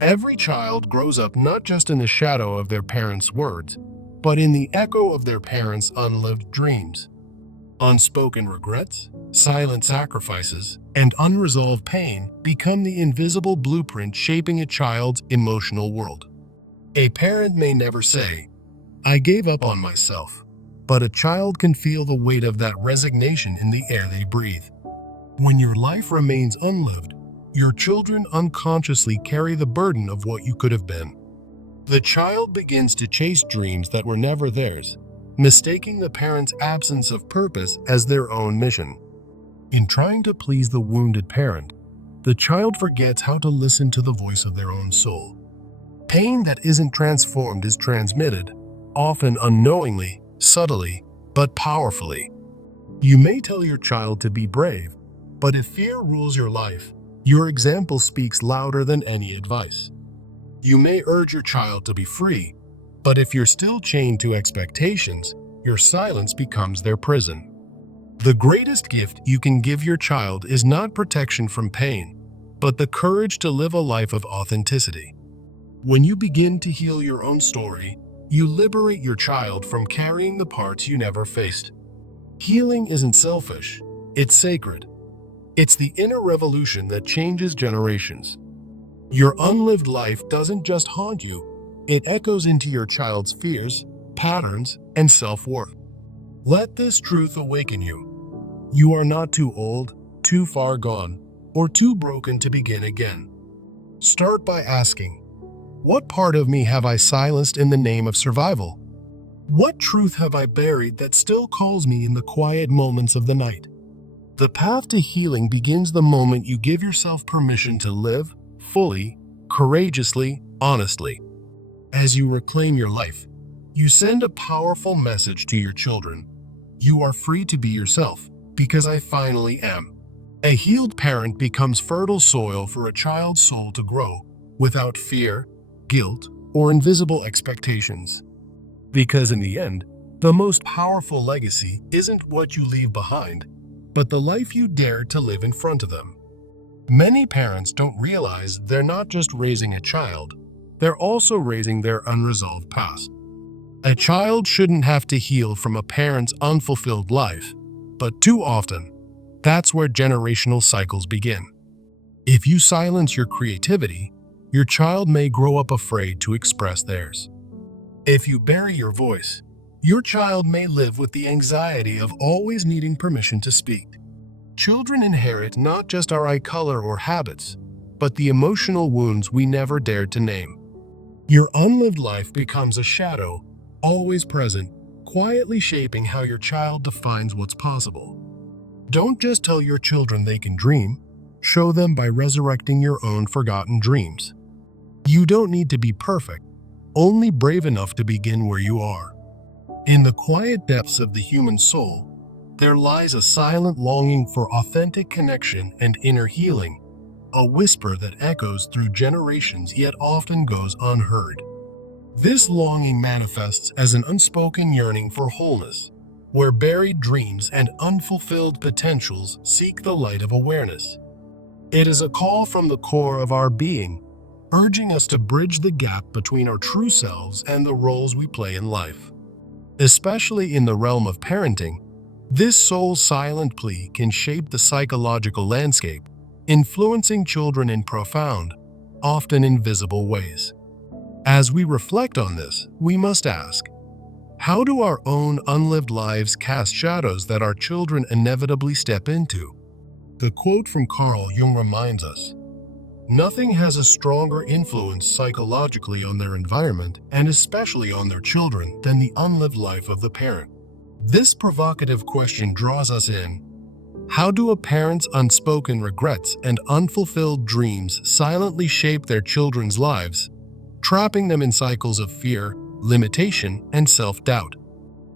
Every child grows up not just in the shadow of their parents' words, but in the echo of their parents' unlived dreams. Unspoken regrets, silent sacrifices, and unresolved pain become the invisible blueprint shaping a child's emotional world. A parent may never say, "I gave up on myself," but a child can feel the weight of that resignation in the air they breathe. When your life remains unlived, your children unconsciously carry the burden of what you could have been. The child begins to chase dreams that were never theirs, mistaking the parent's absence of purpose as their own mission. In trying to please the wounded parent, the child forgets how to listen to the voice of their own soul. Pain that isn't transformed is transmitted, often unknowingly, subtly, but powerfully. You may tell your child to be brave, but if fear rules your life, your example speaks louder than any advice. You may urge your child to be free, but if you're still chained to expectations, your silence becomes their prison. The greatest gift you can give your child is not protection from pain, but the courage to live a life of authenticity. When you begin to heal your own story, you liberate your child from carrying the parts you never faced. Healing isn't selfish, it's sacred. It's the inner revolution that changes generations. Your unlived life doesn't just haunt you, it echoes into your child's fears, patterns, and self-worth. Let this truth awaken you. You are not too old, too far gone, or too broken to begin again. Start by asking, what part of me have I silenced in the name of survival? What truth have I buried that still calls me in the quiet moments of the night? The path to healing begins the moment you give yourself permission to live fully, courageously, honestly. As you reclaim your life, you send a powerful message to your children. You are free to be yourself, because I finally am. A healed parent becomes fertile soil for a child's soul to grow, without fear, guilt, or invisible expectations. Because in the end, the most powerful legacy isn't what you leave behind, but the life you dare to live in front of them. Many parents don't realize they're not just raising a child, they're also raising their unresolved past. A child shouldn't have to heal from a parent's unfulfilled life, but too often, that's where generational cycles begin. If you silence your creativity, your child may grow up afraid to express theirs. If you bury your voice, your child may live with the anxiety of always needing permission to speak. Children inherit not just our eye color or habits, but the emotional wounds we never dared to name. Your unlived life becomes a shadow, always present, quietly shaping how your child defines what's possible. Don't just tell your children they can dream, show them by resurrecting your own forgotten dreams. You don't need to be perfect, only brave enough to begin where you are. In the quiet depths of the human soul, there lies a silent longing for authentic connection and inner healing, a whisper that echoes through generations yet often goes unheard. This longing manifests as an unspoken yearning for wholeness, where buried dreams and unfulfilled potentials seek the light of awareness. It is a call from the core of our being, urging us to bridge the gap between our true selves and the roles we play in life. Especially in the realm of parenting, this soul's silent plea can shape the psychological landscape, influencing children in profound, often invisible ways. As we reflect on this, we must ask, how do our own unlived lives cast shadows that our children inevitably step into? The quote from Carl Jung reminds us, "Nothing has a stronger influence psychologically on their environment, and especially on their children, than the unlived life of the parent." This provocative question draws us in. How do a parent's unspoken regrets and unfulfilled dreams silently shape their children's lives, trapping them in cycles of fear, limitation, and self-doubt?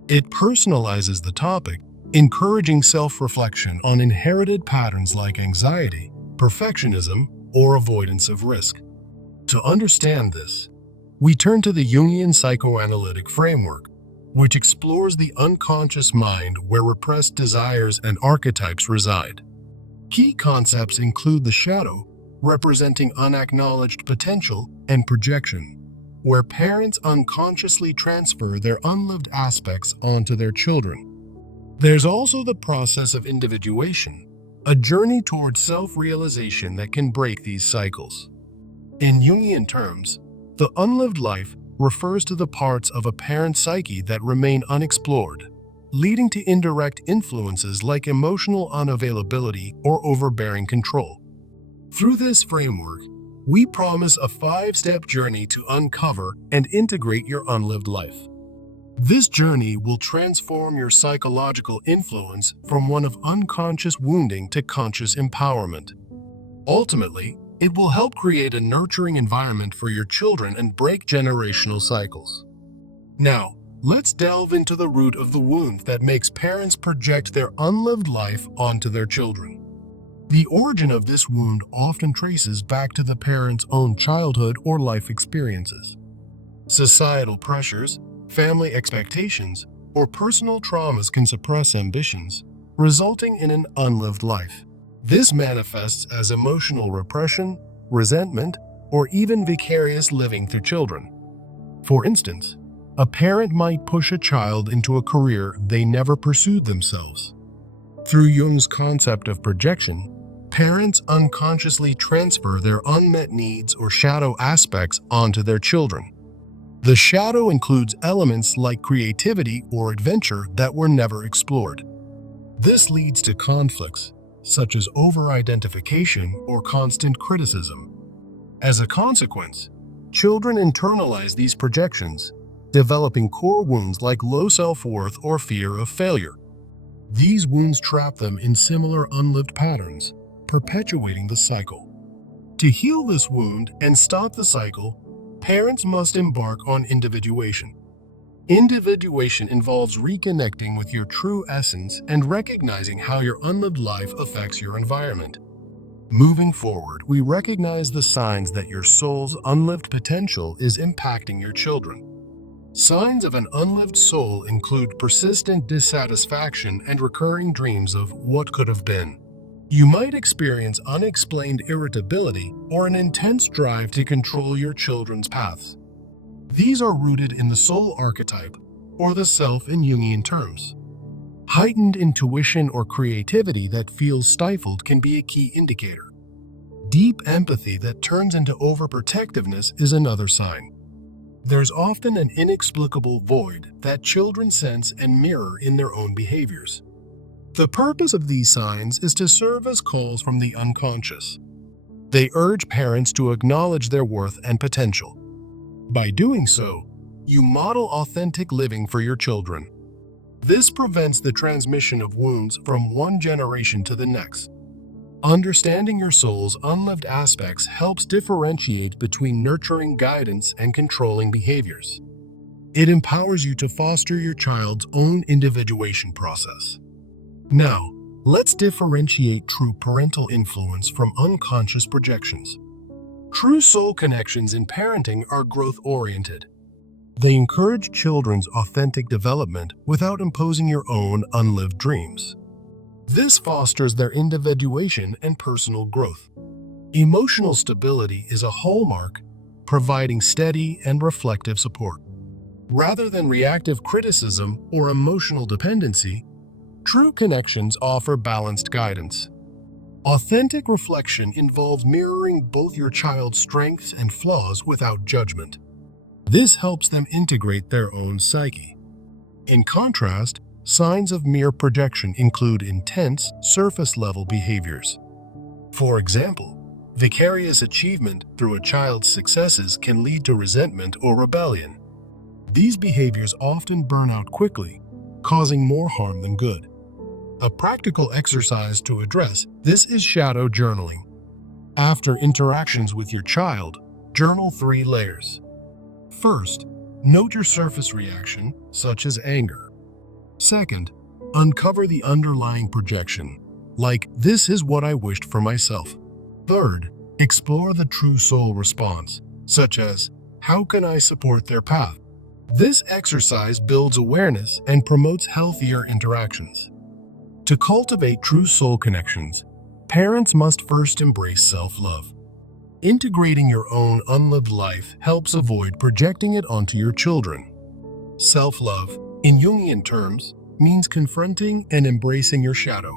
It personalizes the topic, encouraging self-reflection on inherited patterns like anxiety, perfectionism, or avoidance of risk. To understand this, we turn to the Jungian psychoanalytic framework, which explores the unconscious mind where repressed desires and archetypes reside. Key concepts include the shadow, representing unacknowledged potential, and projection, where parents unconsciously transfer their unlived aspects onto their children. There's also the process of individuation, a journey towards self-realization that can break these cycles. In Jungian terms, the unlived life refers to the parts of a parent's psyche that remain unexplored, leading to indirect influences like emotional unavailability or overbearing control. Through this framework, we promise a 5-step journey to uncover and integrate your unlived life. This journey will transform your psychological influence from one of unconscious wounding to conscious empowerment. Ultimately, it will help create a nurturing environment for your children and break generational cycles. Now, let's delve into the root of the wound that makes parents project their unlived life onto their children. The origin of this wound often traces back to the parent's own childhood or life experiences. Societal pressures, family expectations, or personal traumas can suppress ambitions, resulting in an unlived life. This manifests as emotional repression, resentment, or even vicarious living through children. For instance, a parent might push a child into a career they never pursued themselves. Through Jung's concept of projection, parents unconsciously transfer their unmet needs or shadow aspects onto their children. The shadow includes elements like creativity or adventure that were never explored. This leads to conflicts, such as over-identification or constant criticism. As a consequence, children internalize these projections, developing core wounds like low self-worth or fear of failure. These wounds trap them in similar unlived patterns, perpetuating the cycle. To heal this wound and stop the cycle, parents must embark on individuation. Individuation involves reconnecting with your true essence and recognizing how your unlived life affects your environment. Moving forward, we recognize the signs that your soul's unlived potential is impacting your children. Signs of an unlived soul include persistent dissatisfaction and recurring dreams of what could have been. You might experience unexplained irritability or an intense drive to control your children's paths. These are rooted in the soul archetype, or the self in Jungian terms. Heightened intuition or creativity that feels stifled can be a key indicator. Deep empathy that turns into overprotectiveness is another sign. There's often an inexplicable void that children sense and mirror in their own behaviors. The purpose of these signs is to serve as calls from the unconscious. They urge parents to acknowledge their worth and potential. By doing so, you model authentic living for your children. This prevents the transmission of wounds from one generation to the next. Understanding your soul's unlived aspects helps differentiate between nurturing guidance and controlling behaviors. It empowers you to foster your child's own individuation process. Now, let's differentiate true parental influence from unconscious projections. True soul connections in parenting are growth-oriented. They encourage children's authentic development without imposing your own unlived dreams. This fosters their individuation and personal growth. Emotional stability is a hallmark, providing steady and reflective support. Rather than reactive criticism or emotional dependency, true connections offer balanced guidance. Authentic reflection involves mirroring both your child's strengths and flaws without judgment. This helps them integrate their own psyche. In contrast, signs of mere projection include intense, surface-level behaviors. For example, vicarious achievement through a child's successes can lead to resentment or rebellion. These behaviors often burn out quickly, causing more harm than good. A practical exercise to address this is shadow journaling. After interactions with your child, journal 3 layers. First, note your surface reaction, such as anger. Second, uncover the underlying projection, like, "This is what I wished for myself." Third, explore the true soul response, such as, "How can I support their path?" This exercise builds awareness and promotes healthier interactions. To cultivate true soul connections, parents must first embrace self-love. Integrating your own unlived life helps avoid projecting it onto your children. Self-love, in Jungian terms, means confronting and embracing your shadow.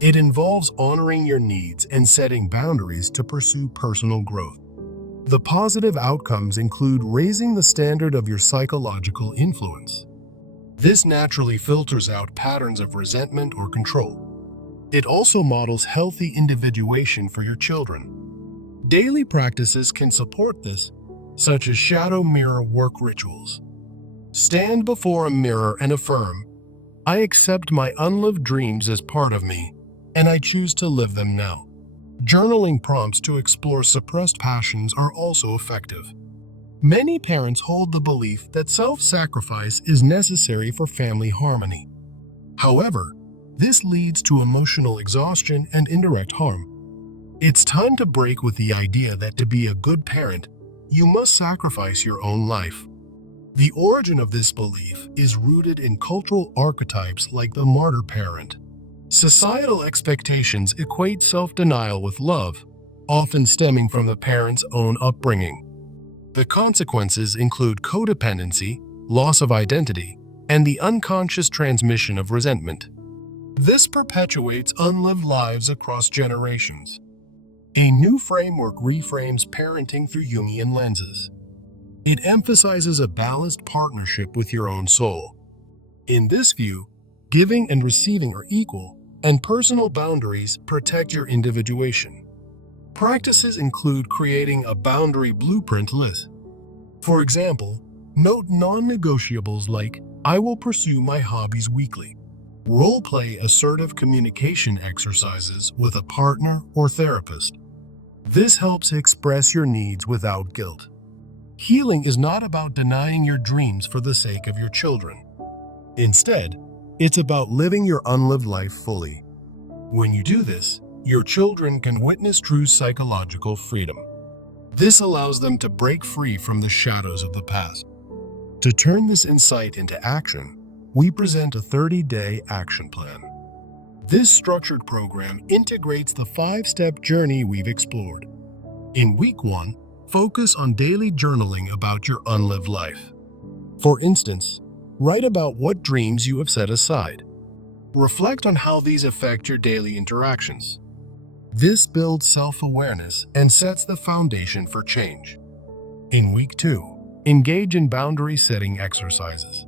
It involves honoring your needs and setting boundaries to pursue personal growth. The positive outcomes include raising the standard of your psychological influence. This naturally filters out patterns of resentment or control. It also models healthy individuation for your children. Daily practices can support this, such as shadow mirror work rituals. Stand before a mirror and affirm, "I accept my unlived dreams as part of me, and I choose to live them now." Journaling prompts to explore suppressed passions are also effective. Many parents hold the belief that self-sacrifice is necessary for family harmony. However, this leads to emotional exhaustion and indirect harm. It's time to break with the idea that to be a good parent, you must sacrifice your own life. The origin of this belief is rooted in cultural archetypes like the martyr parent. Societal expectations equate self-denial with love, often stemming from the parent's own upbringing. The consequences include codependency, loss of identity, and the unconscious transmission of resentment. This perpetuates unlived lives across generations. A new framework reframes parenting through Jungian lenses. It emphasizes a balanced partnership with your own soul. In this view, giving and receiving are equal, and personal boundaries protect your individuation. Practices include creating a boundary blueprint list. For example, note non-negotiables like, "I will pursue my hobbies weekly." Role-play assertive communication exercises with a partner or therapist. This helps express your needs without guilt. Healing is not about denying your dreams for the sake of your children. Instead, it's about living your unlived life fully. When you do this, your children can witness true psychological freedom. This allows them to break free from the shadows of the past. To turn this insight into action, we present a 30-day action plan. This structured program integrates the 5-step journey we've explored. In week 1, focus on daily journaling about your unlived life. For instance, write about what dreams you have set aside. Reflect on how these affect your daily interactions. This builds self-awareness and sets the foundation for change. In week 2, engage in boundary-setting exercises.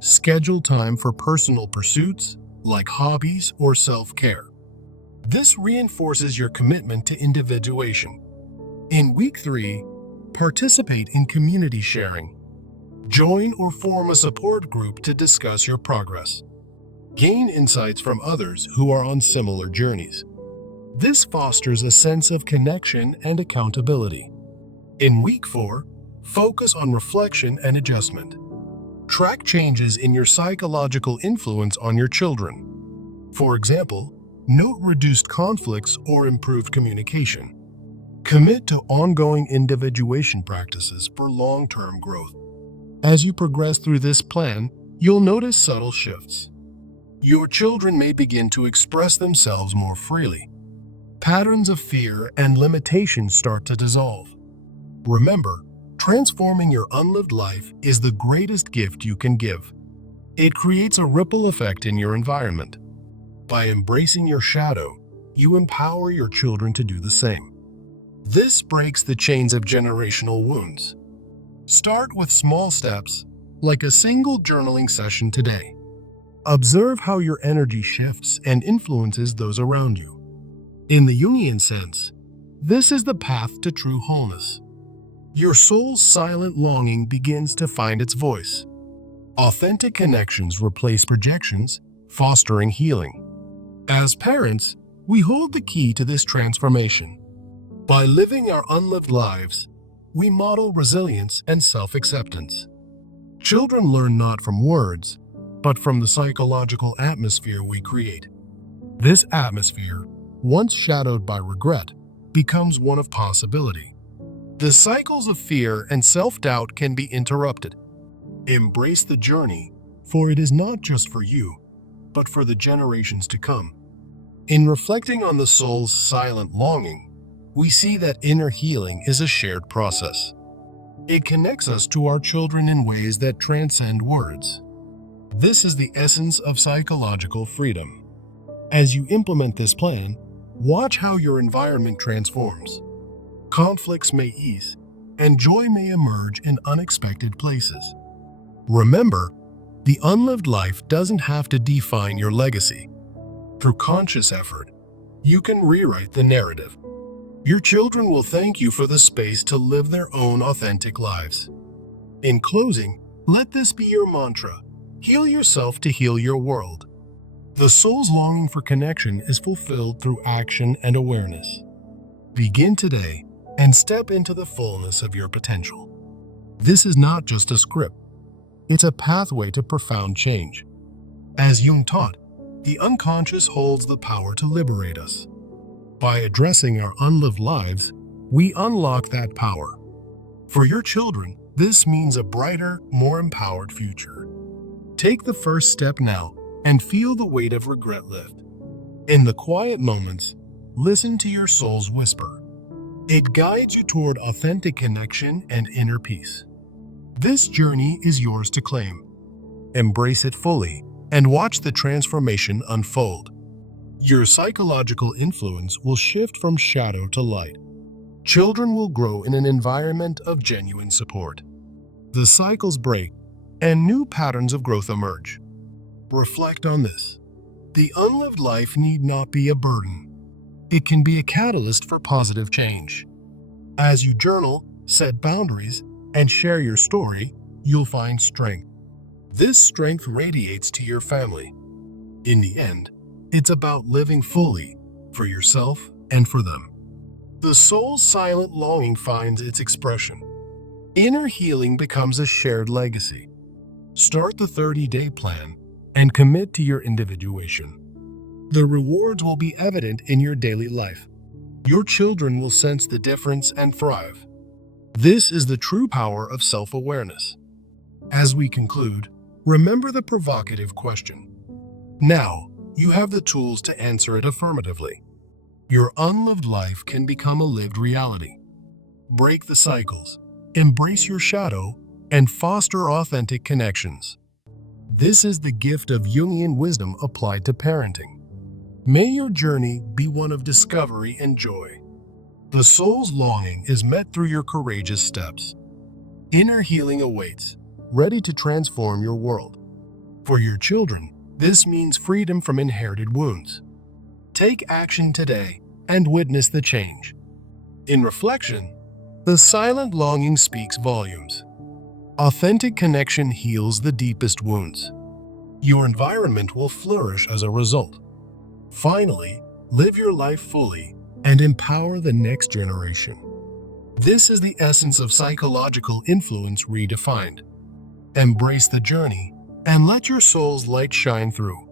Schedule time for personal pursuits, like hobbies or self-care. This reinforces your commitment to individuation. In week 3, participate in community sharing. Join or form a support group to discuss your progress. Gain insights from others who are on similar journeys. This fosters a sense of connection and accountability. In week 4, focus on reflection and adjustment. Track changes in your psychological influence on your children. For example, note reduced conflicts or improved communication. Commit to ongoing individuation practices for long-term growth. As you progress through this plan, you'll notice subtle shifts. Your children may begin to express themselves more freely. Patterns of fear and limitation start to dissolve. Remember, transforming your unlived life is the greatest gift you can give. It creates a ripple effect in your environment. By embracing your shadow, you empower your children to do the same. This breaks the chains of generational wounds. Start with small steps, like a single journaling session today. Observe how your energy shifts and influences those around you. In the Jungian sense, this is the path to true wholeness. Your soul's silent longing begins to find its voice. Authentic connections replace projections, fostering healing. As parents, we hold the key to this transformation. By living our unlived lives, we model resilience and self-acceptance. Children learn not from words, but from the psychological atmosphere we create. This atmosphere, once shadowed by regret, becomes one of possibility. The cycles of fear and self-doubt can be interrupted. Embrace the journey, for it is not just for you, but for the generations to come. In reflecting on the soul's silent longing, we see that inner healing is a shared process. It connects us to our children in ways that transcend words. This is the essence of psychological freedom. As you implement this plan, watch how your environment transforms. Conflicts may ease, and joy may emerge in unexpected places. Remember, the unlived life doesn't have to define your legacy. Through conscious effort, you can rewrite the narrative. Your children will thank you for the space to live their own authentic lives. In closing, let this be your mantra: heal yourself to heal your world. The soul's longing for connection is fulfilled through action and awareness. Begin today and step into the fullness of your potential. This is not just a script, it's a pathway to profound change. As Jung taught, the unconscious holds the power to liberate us. By addressing our unlived lives, we unlock that power. For your children, this means a brighter, more empowered future. Take the first step now and feel the weight of regret lift. In the quiet moments, listen to your soul's whisper. It guides you toward authentic connection and inner peace. This journey is yours to claim. Embrace it fully and watch the transformation unfold. Your psychological influence will shift from shadow to light. Children will grow in an environment of genuine support. The cycles break, and new patterns of growth emerge. Reflect on this. The unlived life need not be a burden. It can be a catalyst for positive change. As you journal, set boundaries, and share your story, you'll find strength. This strength radiates to your family. In the end, it's about living fully for yourself and for them. The soul's silent longing finds its expression. Inner healing becomes a shared legacy. Start the 30-day plan and commit to your individuation. The rewards will be evident in your daily life. Your children will sense the difference and thrive. This is the true power of self-awareness. As we conclude, remember the provocative question. Now, you have the tools to answer it affirmatively. Your unlived life can become a lived reality. Break the cycles, embrace your shadow, and foster authentic connections. This is the gift of Jungian wisdom applied to parenting. May your journey be one of discovery and joy. The soul's longing is met through your courageous steps. Inner healing awaits, ready to transform your world. For your children, this means freedom from inherited wounds. Take action today and witness the change. In reflection, the silent longing speaks volumes. Authentic connection heals the deepest wounds. Your environment will flourish as a result. Finally, live your life fully and empower the next generation. This is the essence of psychological influence redefined. Embrace the journey and let your soul's light shine through.